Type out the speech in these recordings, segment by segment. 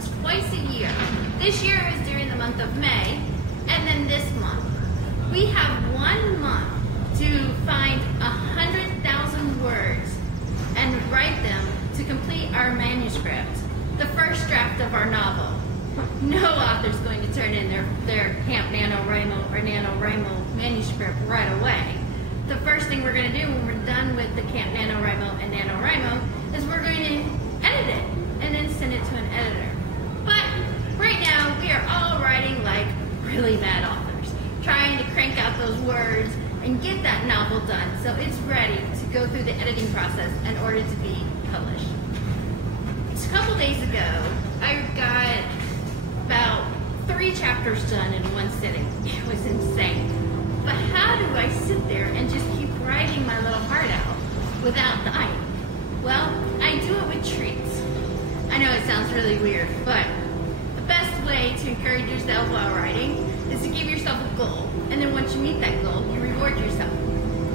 happens twice a year. This year is during the month of May, and then this month. We have 1 month to find 100,000 words and write them to complete our manuscript, the first draft of our novel. No author's going to turn in their Camp NaNoWriMo or NaNoWriMo manuscript right away. The first thing we're going to do when we're done with the Camp NaNoWriMo and NaNoWriMo is we're going to edit it and then send it to an editor. But right now we are all writing like really bad authors, trying to crank out those words and get that novel done so it's ready to go through the editing process in order to be published. A couple days ago, I got about 3 chapters done in one sitting. It was insane. But how do I sit there and just keep writing my little heart out without dying? Well, I do it with treats. I know it sounds really weird, but the best way to encourage yourself while writing is to give yourself a goal, and then once you meet that goal, you reward yourself.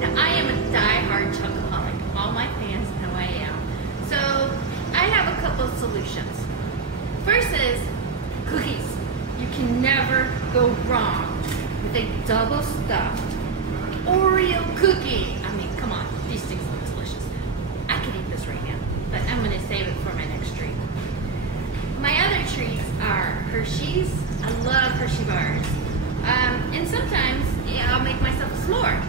Now, I am a die-hard chocoholic. All my fans know I am. So, I have a couple of solutions. First is cookies. You can never go wrong with a double stuffed Oreo cookie. I mean, come on, these things look delicious. I could eat this right now, but I'm going to save it for my next treat. My other treats are Hershey's. I love Hershey bars. And sometimes I'll make myself a s'more.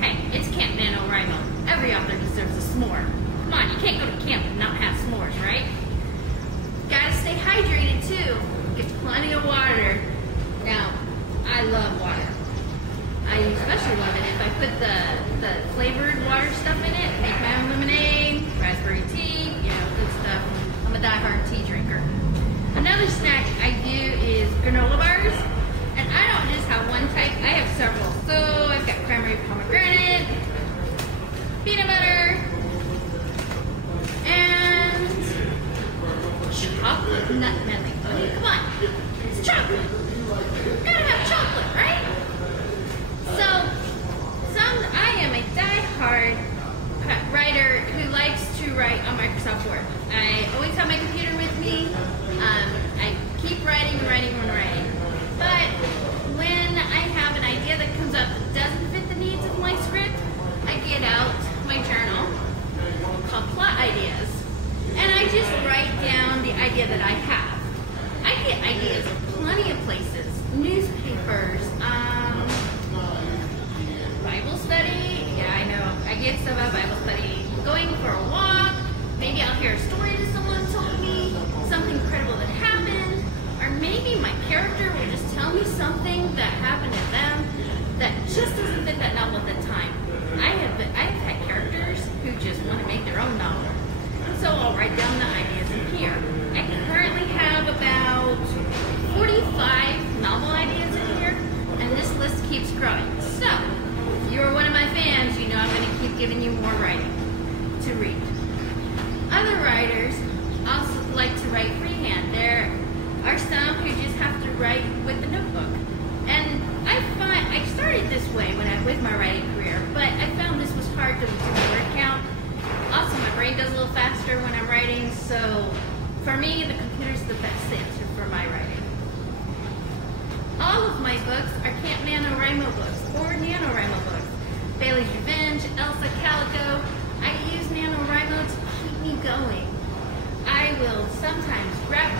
Hey, it's Camp NaNoWriMo. Every author deserves a s'more. Come on, you can't go to camp and not have s'mores, right? Gotta stay hydrated too. Get plenty of water. Now, I love water. I especially love it if I put the flavored water stuff in it, make my own lemonade, raspberry tea, good stuff. I'm a die-hard tea drinker. Another snack I do is granola bars. And I don't just have one type, I have several. So I've got cranberry pomegranate, peanut butter, and chocolate nut melon. Oh, come on, it's chocolate. Gotta have chocolate, right? So, I am a die-hard writer who likes to write on Microsoft Word. I always have my computer with me. I keep writing and writing and writing. But when I have an idea that comes up that doesn't fit the needs of my script, I get out my journal called Plot Ideas, and I just write down the idea that I have. I get ideas from plenty of places, newspapers, Bible study. Yeah, I know. I get stuff about Bible study. Going for a walk. Maybe I'll hear a story that someone told me, something incredible that happened, or maybe my character will just tell me something that happened to them that just doesn't fit that novel at the time. I've had characters who just want to make their own novel. So I'll write down the ideas in here. I currently have about 45 novel ideas in here, and this list keeps growing. So, if you're one of my fans, you know I'm going to keep giving you more writing to read. Other writers also like to write freehand. There are some who just have to write with the notebook. And I started this way with my writing career, but I found this was hard to do the word count. Also, my brain goes a little faster when I'm writing, so for me, the computer's the best answer for my writing. All of my books are Camp NaNoWriMo books or NaNoWriMo books. Bailey's Revenge, Elsa Calico. I use NaNoWriMo to keep me going. I will sometimes wrap